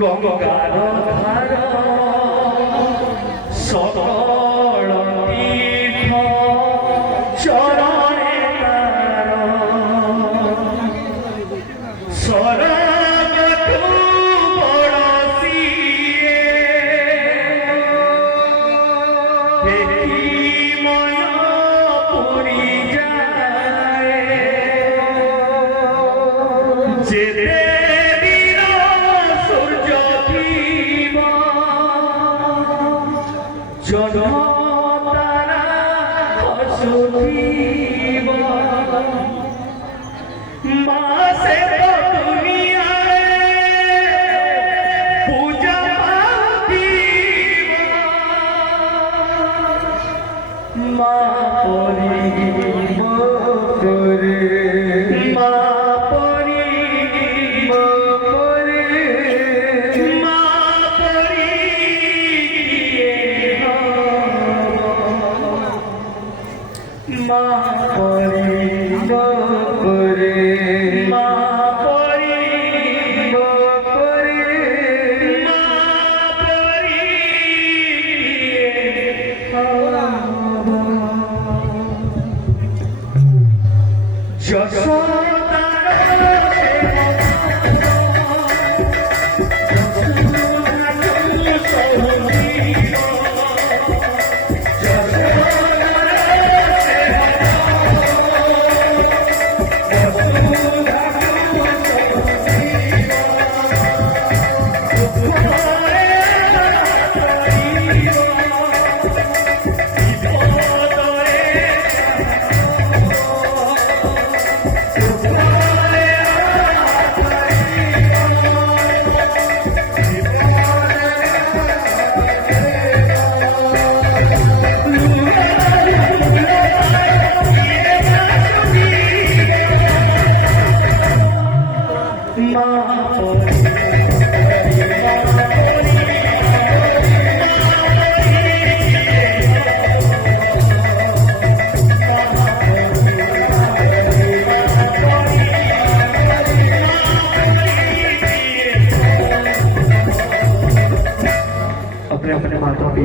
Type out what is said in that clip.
গঙ্গার ধার সকল তীর্থ চরণে তার সরগটু পড়শিয়ে দেখি মন পুরি যায় যেতে জনতারা অসুখীব মাসে দুনিয়ায় পূজা পাতিব মা পরিব করে মা পরিব করে মা মা পরিব করে মা পরিব করে মা পরিব अपने अपने माता पिता